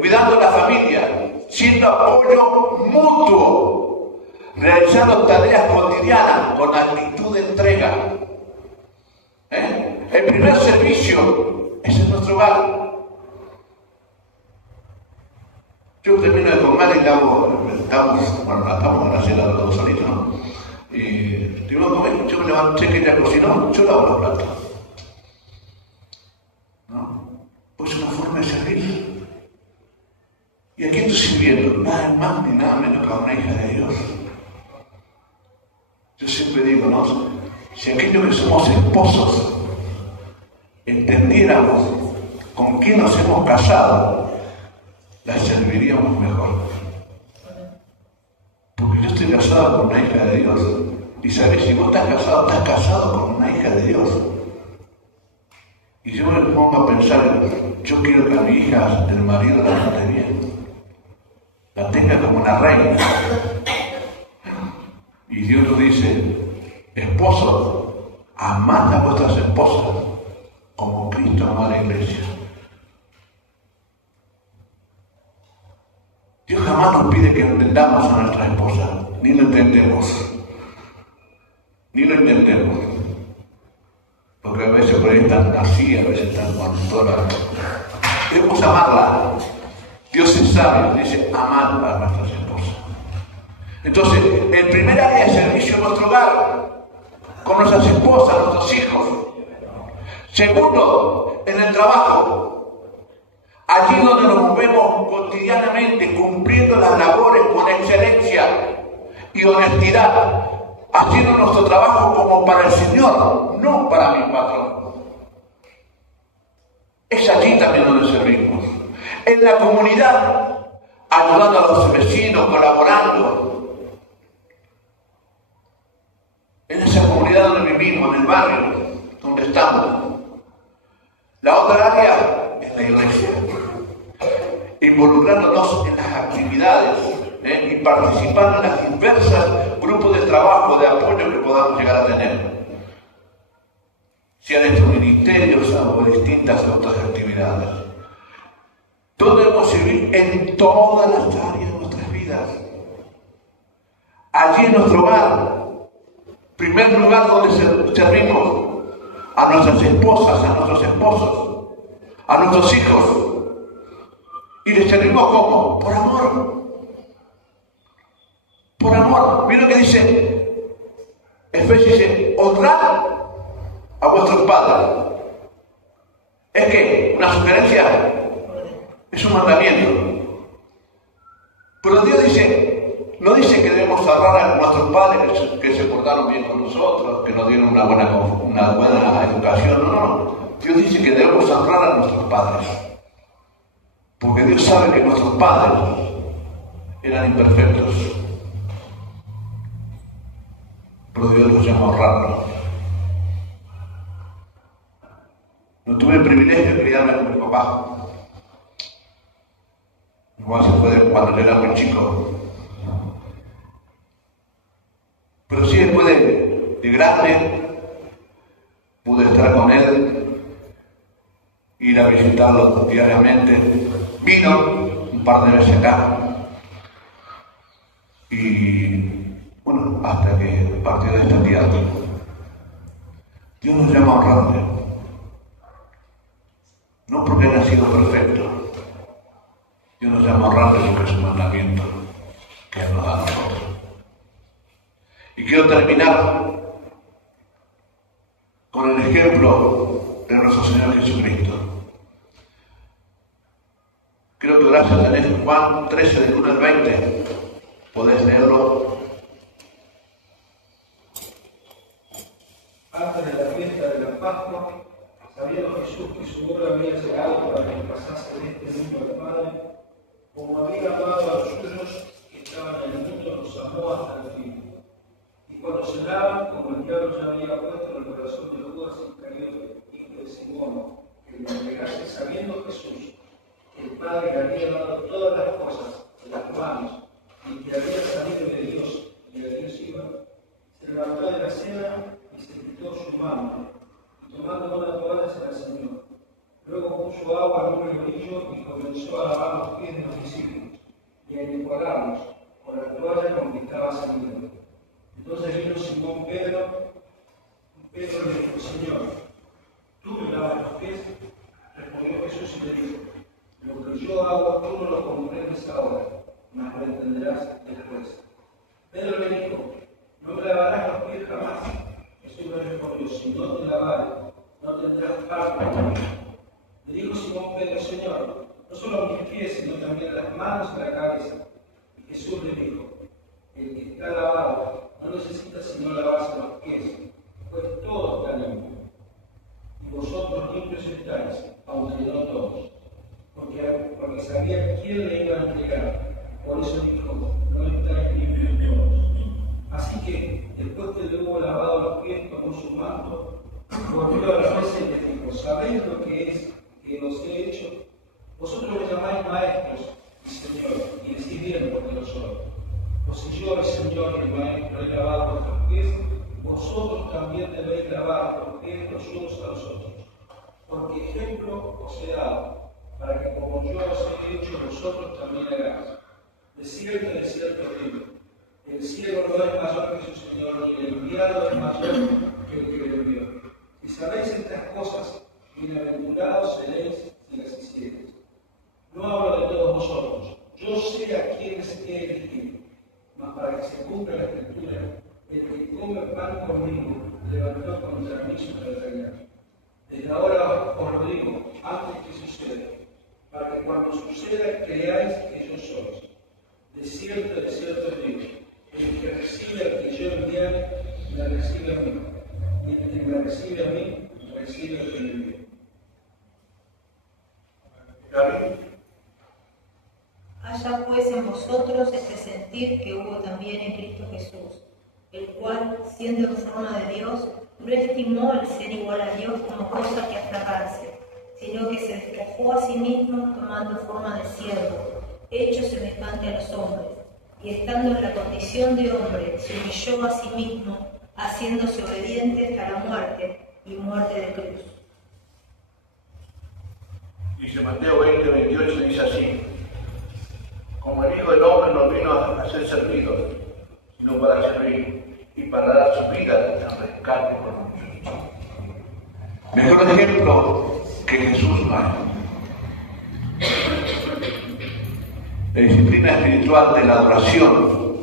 cuidando la familia, siendo apoyo mutuo, realizando tareas cotidianas con actitud de entrega. El primer servicio es en nuestro hogar. Yo termino de comer y estamos en la cena los dos solitos, ¿no? Y digo, comer, yo me levanté que ella cocinó, yo lavo los platos. ¿No? Pues es una forma de servir. ¿Y a quién estoy sirviendo? Nada más ni nada menos que a una hija de Dios. Yo siempre digo, ¿no? Si aquellos que somos esposos entendiéramos con quién nos hemos casado, la serviríamos mejor. Porque yo estoy casado con una hija de Dios. Y sabes, si vos estás casado con una hija de Dios. Y yo me pongo a pensar, yo quiero que a mi hija del marido la trate bien. La tenga como una reina. Y Dios nos dice, esposos, amad a vuestras esposas como Cristo amó a la iglesia. Dios jamás nos pide que entendamos a nuestra esposa, ni lo entendemos. Ni lo entendemos. Porque a veces por ahí están así, a veces están con toda la... Debemos amarla. Dios es sabio, dice, amad a nuestras esposas. Entonces, el primer área de servicio en nuestro hogar, con nuestras esposas, nuestros hijos. Segundo, en el trabajo. Allí donde nos movemos cotidianamente, cumpliendo las labores con excelencia y honestidad, haciendo nuestro trabajo como para el Señor, no para mi patrón. Es allí también donde servimos. En la comunidad, ayudando a los vecinos, colaborando. En esa comunidad donde vivimos, en el barrio, donde estamos. La otra área es la iglesia. Involucrándonos en las actividades y participando en las diversas grupos de trabajo, de apoyo que podamos llegar a tener. Sean estos ministerios o distintas otras actividades. Todos debemos servir en todas las áreas de nuestras vidas. Allí en nuestro hogar, primer lugar donde servimos a nuestras esposas, a nuestros esposos, a nuestros hijos. Y les servimos ¿cómo? Por amor. Por amor. Mira lo que dice Efesios, dice, honrad a vuestros padres. Es que una sugerencia es un mandamiento. Pero Dios dice, no dice que debemos honrar a nuestros padres que se portaron bien con nosotros, que nos dieron una buena educación. No. Dios dice que debemos honrar a nuestros padres. Porque Dios sabe que nuestros padres eran imperfectos. Pero Dios los llama a honrarlos. No tuve el privilegio de criarme con mi papá. Igual se fue cuando yo era muy chico. Pero sí después de grande pude estar con él, ir a visitarlo diariamente. Vino un par de veces acá. Y bueno, hasta que partió de esta tierra. Dios nos llama a honrarle. No porque haya sido perfecto. Dios nos llama a honrarle porque es un mandamiento que Él nos da a nosotros. Quiero terminar con el ejemplo de nuestro Señor Jesucristo. Creo que gracias tenés Juan 13, del 1 al 20. Podés leerlo. Antes de la fiesta de la Pascua, sabiendo Jesús que su hora había llegado para que pasase de este mundo al Padre, como había amado a los suyos que estaban en el mundo, los amó hasta el fin. Y cuando cenaban, como el diablo ya había puesto en el corazón de Judas Iscariote, hijo de Simón, que le entregase, sabiendo Jesús que el Padre le había dado todas las cosas en las manos y que había salido de Dios y de Dios iba, se levantó de la cena y se quitó su manto, y tomando una toalla se la ceñó. Luego puso agua en un rebrillo y comenzó a lavar los pies de los discípulos y a enjuagarlos con la toalla con que estaba ceñido. Entonces vino Simón Pedro le dijo: Señor, ¿tú me lavas los pies? Respondió Jesús y le dijo: lo que yo hago tú no lo comprendes ahora, mas lo entenderás después. Pedro le dijo: no me lavarás los pies jamás. Jesús le respondió: si no te lavares, no tendrás parte conmigo. Le dijo Simón Pedro: Señor, no solo mis pies, sino también las manos y la cabeza. Y Jesús le dijo: el que está lavado no necesita sino lavarse los pies, pues todo está limpio. Y vosotros limpios estáis, aunque no todos. Porque sabía quién le iba a entregar. Por eso dijo: no estáis limpios todos. Así que, después que le hubo lavado los pies, tomó su manto, volvió a la mesa y les dijo: ¿sabéis lo que es que os he hecho? Vosotros me llamáis maestros y Señor, y decís bien porque lo soy. Pues si yo, el Señor y el Maestro, he lavado vuestros pies, vosotros también debéis lavar los pies los unos a los otros. Porque ejemplo os he dado, para que como yo os he hecho, vosotros también hagáis. De cierto digo, el siervo no es mayor que su Señor, ni el enviado es mayor que el que le envió. Si sabéis estas cosas, bienaventurados seréis si las hiciereis. No hablo de todos vosotros, yo sé a quienes he elegido, mas para que se cumpla la Escritura, el que come pan conmigo levantó contra mí su regaño. Desde ahora os lo digo, antes que suceda, para que cuando suceda creáis que yo soy. De cierto os digo, el que recibe al que yo enviare, me recibe a mí, y el que me recibe a mí, recibe al que me envió. Haya pues en vosotros este sentir que hubo también en Cristo Jesús, el cual, siendo en forma de Dios, no estimó el ser igual a Dios como cosa que aferrarse, sino que se despojó a sí mismo tomando forma de siervo, hecho semejante a los hombres, y estando en la condición de hombre, se humilló a sí mismo, haciéndose obediente hasta la muerte, y muerte de cruz. Dice Mateo 20, 28, dice así: como el Hijo del Hombre no vino a ser servido, sino para servir y para dar su vida en rescate por muchos. Mejor ejemplo que Jesús no hay. La disciplina espiritual de la adoración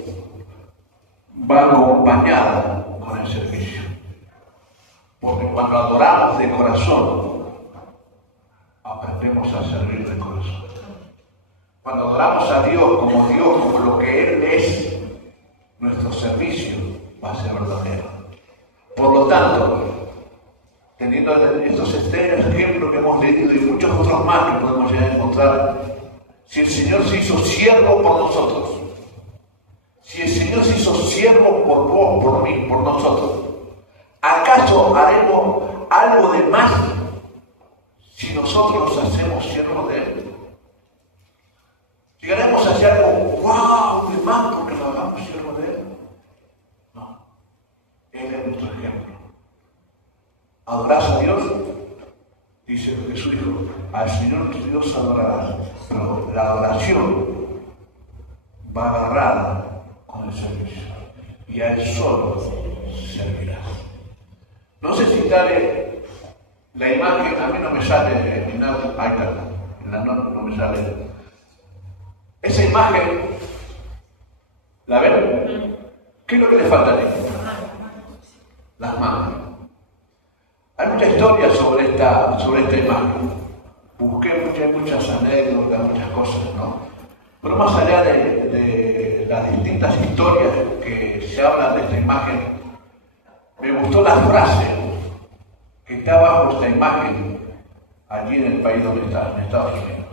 va acompañada con el servicio. Porque cuando adoramos de corazón, aprendemos a servir de corazón. Cuando adoramos a Dios, como lo que Él es, nuestro servicio va a ser verdadero. Por lo tanto, teniendo estos ejemplos que hemos leído y muchos otros más que podemos llegar a encontrar, si el Señor se hizo siervo por nosotros, si el Señor se hizo siervo por vos, por mí, por nosotros, ¿acaso haremos algo de más si nosotros nos hacemos siervos de Él? ¿Llegaremos a hacer algo, wow, de más porque lo hagamos siervos de Él? No. Él es nuestro ejemplo. ¿Adorás a Dios? Dice Jesús dijo: al Señor tu Dios adorarás. Pero la adoración va agarrada con el servicio. Y a Él solo servirás. No sé si sale la imagen, a mí no me sale en nada, ahí está, en la nota no me sale. Esa imagen, ¿la ven? ¿Qué es lo que le falta a ti? las manos. Hay mucha historia sobre esta imagen. Busqué muchas anécdotas, muchas cosas, ¿no? Pero más allá de las distintas historias que se hablan de esta imagen, me gustó la frase que está bajo esta imagen allí en el país donde está, en Estados Unidos.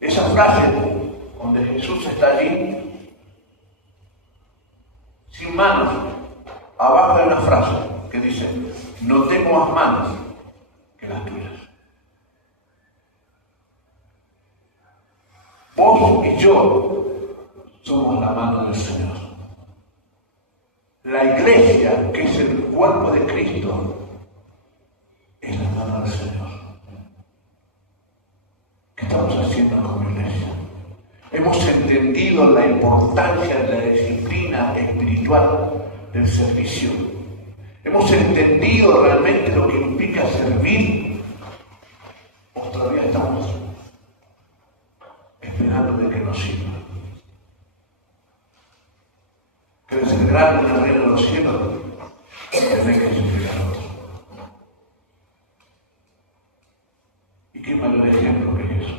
Esa frase donde Jesús está allí, sin manos, abajo hay una frase que dice: no tengo más manos que las tuyas. Vos y yo somos la mano del Señor. La iglesia, que es el cuerpo de Cristo, es la mano del Señor. ¿Qué estamos haciendo como iglesia? Hemos entendido la importancia de la disciplina espiritual del servicio. Hemos entendido realmente lo que implica servir. ¿O todavía estamos esperando de que nos sirva? ¿Quieres ser grande en el reino de los cielos? Tenés que servir a otros. ¿Y qué mayor ejemplo que Jesús?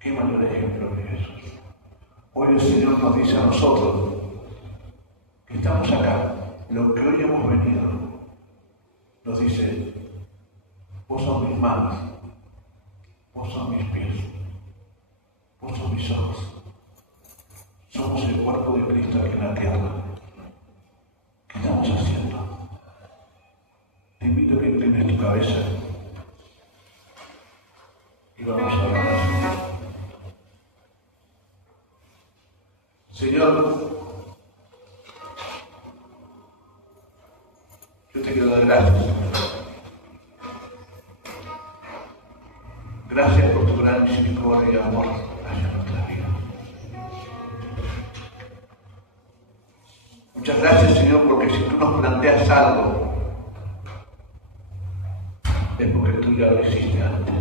¿Qué mayor ejemplo que Jesús? Hoy el Señor nos dice a nosotros que estamos acá, lo que hoy hemos venido, nos dice: vos sos mis manos, vos sos mis pies, vos sos mis ojos. Somos el cuerpo de Cristo aquí en la tierra. ¿Qué estamos haciendo? Te invito a que inclines tu cabeza y vamos a orar al Señor. Señor, yo te quiero dar gracias, Señor. Gracias por tu gran misericordia y amor hacia nuestras vidas. Muchas gracias, Señor, porque si tú nos planteas algo, es porque tú ya lo hiciste antes.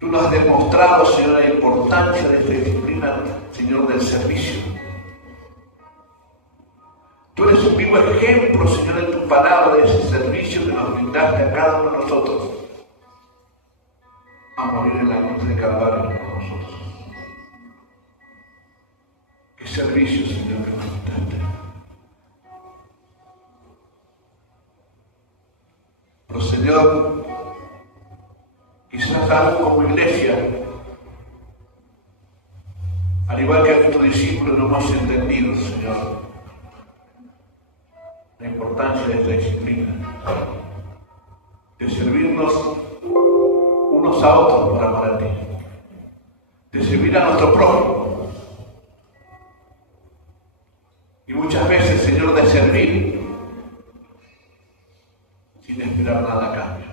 Tú nos has demostrado, Señor, la importancia de esta disciplina, Señor, del servicio. Tú eres un vivo ejemplo, Señor, en tu palabra, de ese servicio que nos brindaste a cada uno de nosotros a morir en la cruz de Calvario por nosotros. Qué servicio, Señor, que nos brindaste. Pero, Señor, quizás algo como iglesia, al igual que a tus discípulos, no hemos entendido, Señor, la importancia de esta disciplina, de servirnos unos a otros por amor a ti, de servir a nuestro prójimo, y muchas veces, Señor, de servir sin esperar nada a cambio.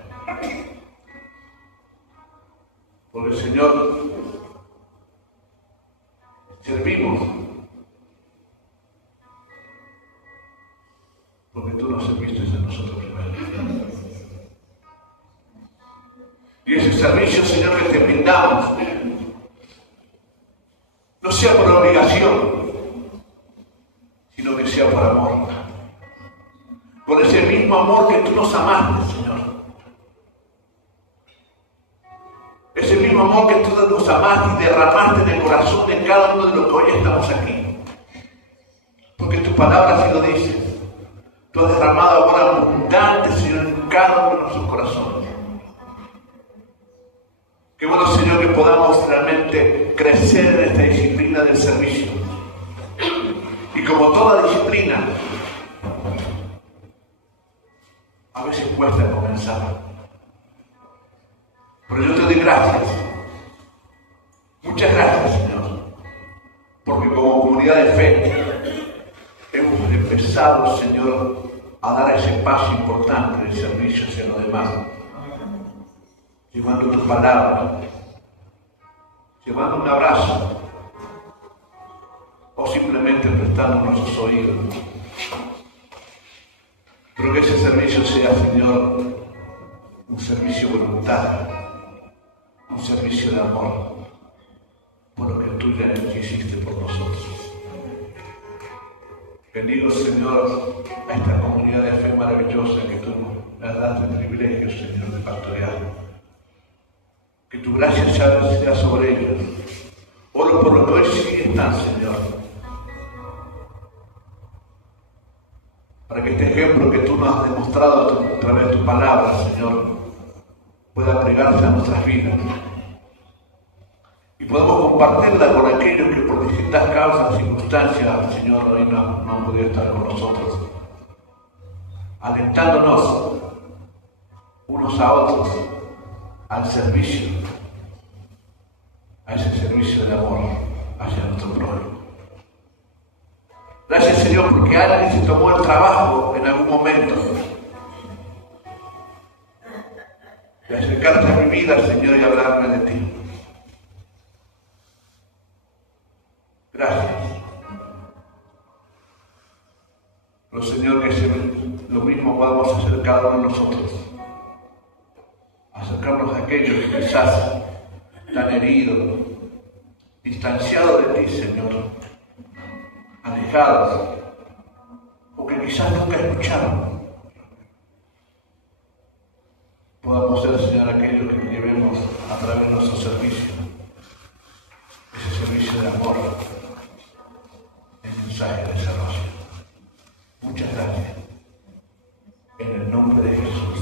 Porque, Señor, servimos porque tú nos serviste a nosotros primero. Y ese servicio, Señor, que te brindamos, no sea por obligación, sino que sea por amor. Por ese mismo amor que tú nos amaste, Señor. Ese mismo amor que tú nos amaste y derramaste en el corazón de cada uno de los que hoy estamos aquí. Porque tu palabra así lo dice. Tú has derramado amor abundante, Señor, en cada uno de nuestros corazones. Qué bueno, Señor, que podamos realmente crecer en esta disciplina del servicio. Y como toda disciplina, a veces cuesta comenzar. Pero yo te doy gracias. Muchas gracias, Señor. Porque como comunidad de fe hemos empezado, Señor, a dar ese paso importante del servicio hacia los demás. Llevando tu palabra, llevando un abrazo, o simplemente prestando nuestros oídos. Pero que ese servicio sea, Señor, un servicio voluntario, un servicio de amor, por lo que tú ya hiciste por nosotros. Bendigo, Señor, a esta comunidad de fe maravillosa que tú me das el privilegio, Señor, de pastorear. Que tu gracia sea sobre ellos. Oro por lo que hoy sí están, Señor. Para que este ejemplo que tú nos has demostrado a través de tu palabra, Señor, pueda plegarse a nuestras vidas. Y podemos compartirla con aquellos que por distintas causas, circunstancias, Señor, hoy no han podido estar con nosotros. Alentándonos unos a otros al servicio, a ese servicio de amor hacia nuestro prójimo. Gracias, Señor, porque alguien se tomó el trabajo en algún momento de acercarte a mi vida, Señor, y hablarme de ti. Gracias. Pero, Señor, que lo mismo podamos hacer cada uno de nosotros. Acercarnos a aquellos que quizás están heridos, distanciados de ti, Señor, alejados, o que quizás nunca escucharon. Podamos ser, Señor, aquellos que llevemos a través de nuestro servicio, ese servicio de amor, el mensaje de salvación. Muchas gracias. En el nombre de Jesús.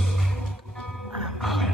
Amén.